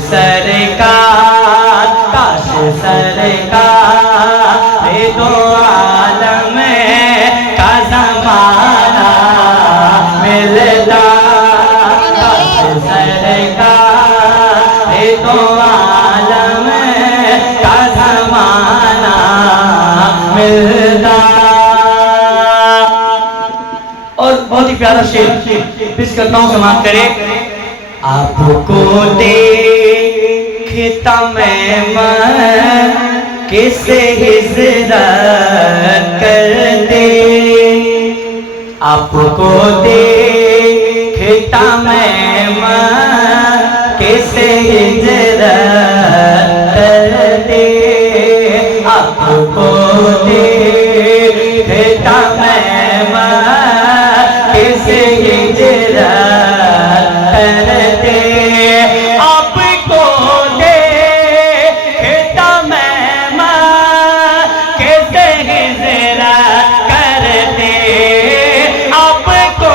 सरकार, काश सरकार दो आलम का ज़माना मिलता। काश सरकार दो आलम का ज़माना मिलता। और बहुत ही प्यारा शेर पेश करता हूँ, समाप्त करें। आपको देखता मैं मन किसे हिजरत करते। आपको देखता मैं मन किसे हिजरत करते। आपको देखता मैं मन किसे हिजरत करते। आपको देखता मैं मां कैसे हिजरत करते। आपको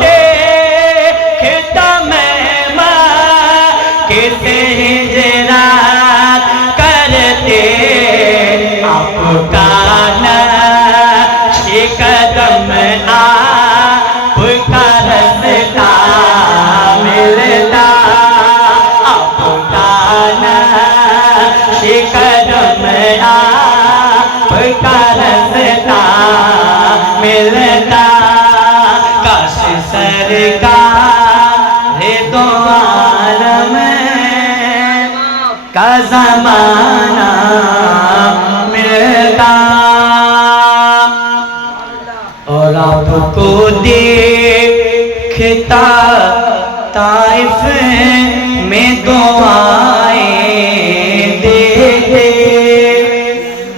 देखता मैं मां कैसे हिजरत करते। आपका नक्शे कदम आपका रास्ता मिलता। आपका नक्शे कदम आपका रास्ता मिलता। काश सरकार दो आलम का ज़माना मिलता। और आपको देखता ताइफ में दुआएं देते।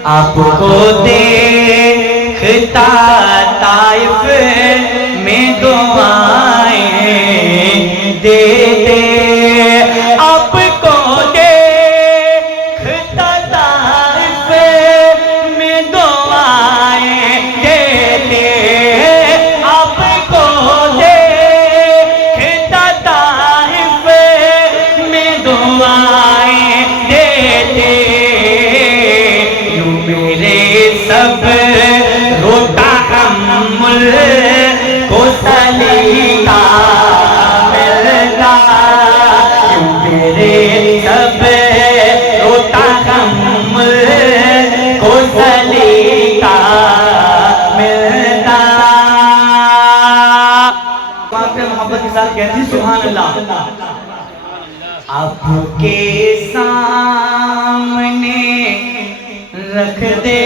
आपको देखता ताइफ में दुआएं देते। आपको देखता ताइफ में दुआएं देते। आपको देखता ताइफ में दुआएं देते। यूं मेरे सब रोता अम्मुल को सलीका मिलता। यूं मेरे सब रोता अम्मुल को सलीका मिलता। मोहब्बत के साथ कहती सुभान अल्लाह। आपके सामने रख दे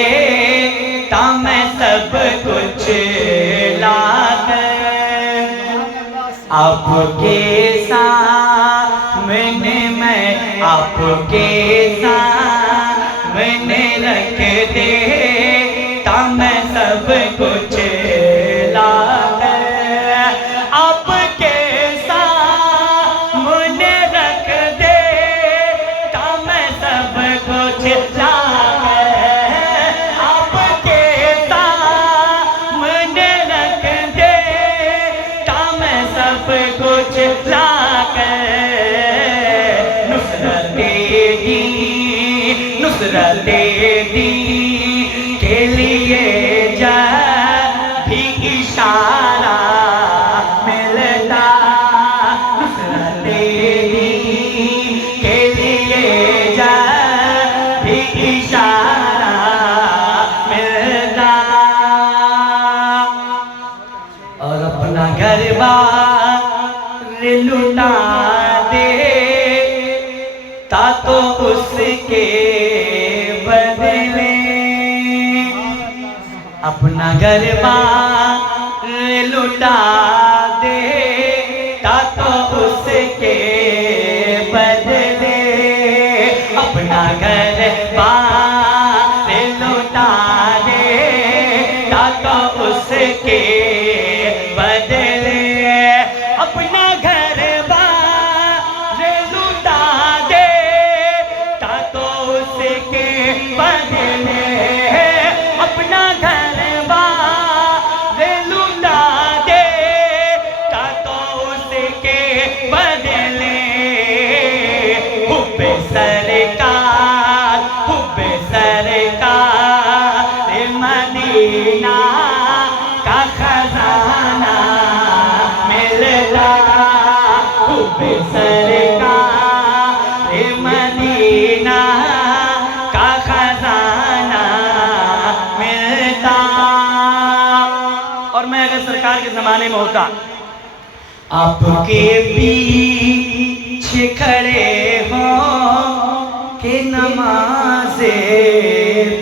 ता मैं सब कुछ लाकर। आपके सामने मैं आपके सामने रख दे ता मैं सब कुछ लाकर। आपके सामने रख दे ता मैं सब कुछ लाकर। आपके सामने रख दे ता मैं सब कुछ लाकर। नुसरत दी के लिए जा भी इशारा मिलता। नुसरत दी के लिए जा भी इशारा मिलता। और अपना घर बार लुटा दे ता तो उसके बदले। अपना घर बार लुटा दे ता तो उसके बदले। अपना घर बार लुटा दे ता तो उसके बदले। अपना घर बार लुटा दे ता तो उसके बदले। अपना घर बार लुटा दे ता तो उसके बदले। पे सरकार मदीना का खजाना मिलता। और मैं अगर सरकार के जमाने में होता, आपके पीछे खड़े हो के नमाज़े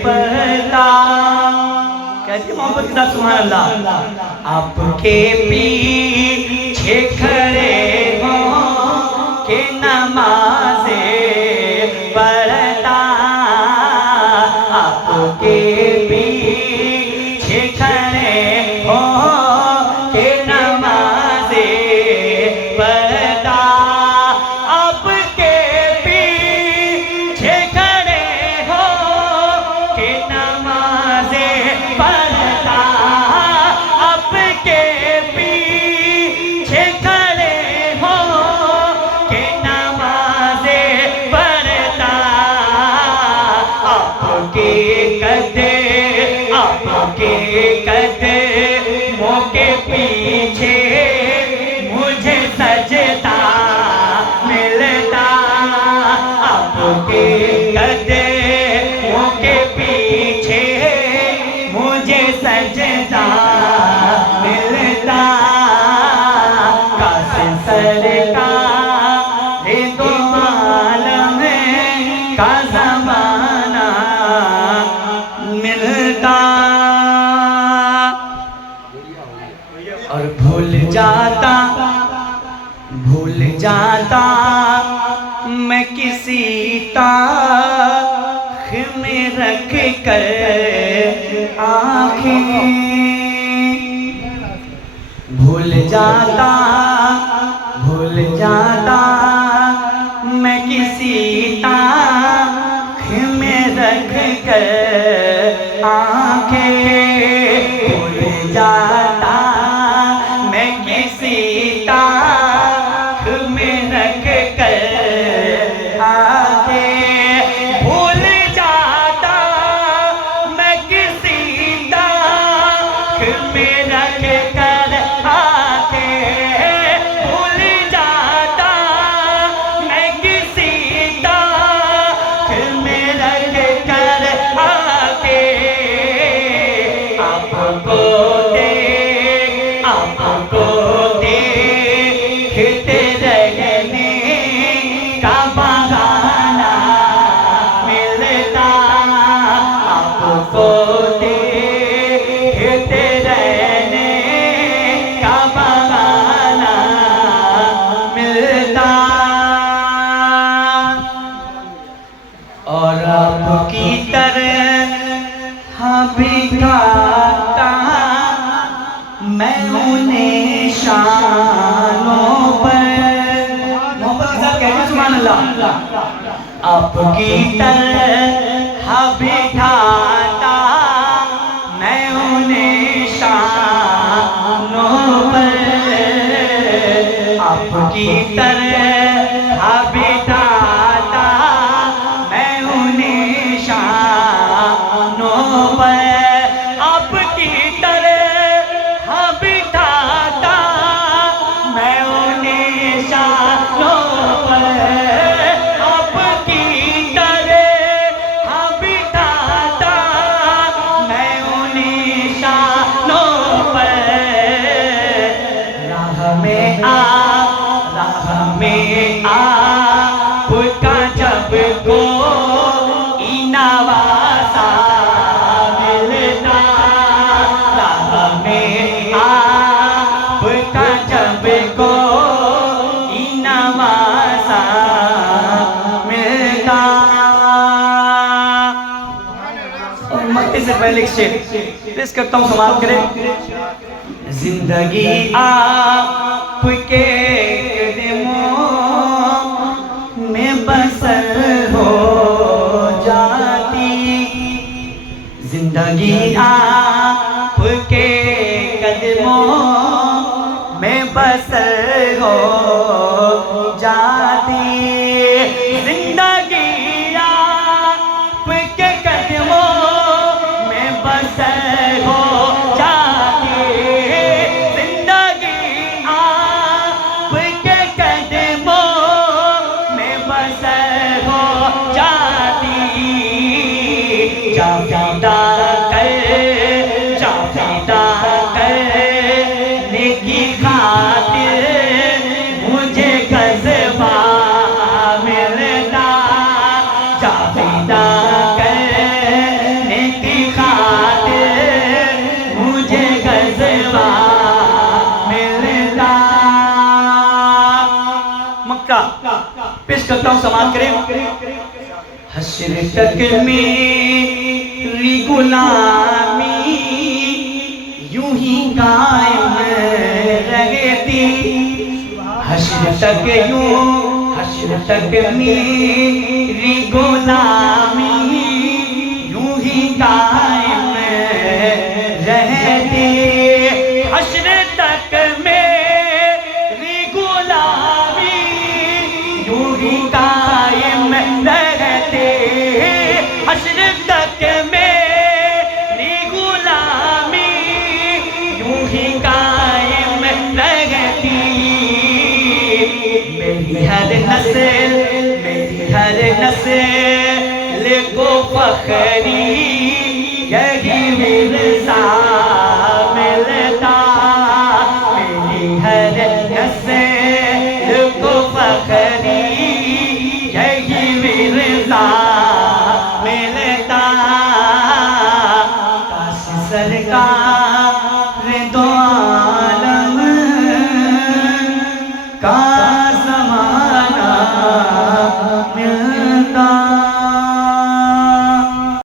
पढ़ता। कैसे मोहब्बत के साथ सुभान अल्लाह। आपके पीछे खड़े हो के नमाज़े पढ़ता। आपके पीछे खड़े हो के नमाज़े पढ़ता। आपके पीछे खड़े हो के नमाज़े पढ़ता। आपके पीछे खड़े हो के नमाज़े पढ़ता। आपके कदमों के पीछे मुझे सजदा मिलता। आपके कदमों के पीछे मुझे सजदा मिलता। कासे सरकार दो आलम का ज़माना मिलता। और भूल जाता मैं किसी ताख में रख कर आँखें। भूल जाता मैं किसी ताख में रख कर आँखें। भूल जाता मैं किसी ताख में रख कर आँखें। भूल जाता मैं किसी ताख में रख कर आँखें। भूल जाता मैं किसी ताख में रख कर आँखें। आपको देखते रहने का बहाना मिलता। आपको देखते रहने का बहाना मिलता। और आपकी तरह भी गाता मैं उन्हें शानों पर। मोहब्बत के साथ कहते सुभान अल्लाह। आपकी तरह बिठाता मैं उन्हें शानों पर। आपकी तरह बिठाता मैं उन्हें शानों पर। आपकी तरह बिठाता मैं उन्हें शानों पर। आपकी तरह बिठाता मैं उन्हें शानों पर। राह में आपका जब कोई नवासा मिलता। राह में आपका जब कोई नवासा मिलता। और मक्के से पहले एक शेर पेश करता हूँ, समाप्त करें। जिंदगी आपके कदमों में बसर हो जाती। जिंदगी आपके कदमों में बसर हो जाती। जिंदगी आपके कदमों में बसर हो जाती। जिंदगी आपके कदमों खातिर मुझे ग़ज़बा मिलता, जावेदा करने की खातिर मुझे ग़ज़बा मिलता। मक्का पेश करता हूँ, समाप्त करें। हश्र तक मेरी गुलामी यूं ही कायम रहती, हश्र तक मेरी गुलामी यूं ही कायम रहती, हश्र तक मेरी गुलामी यूं ही कायम रहती, हश्र तक मेरी गुलामी यूं ही कायम रहती। मेरी हर नस्ल को फखरी यही मिर्ज़ा मिलता, मेरी हर नस्ल को फखरी यही मिर्ज़ा मिलता। काश सरकार दो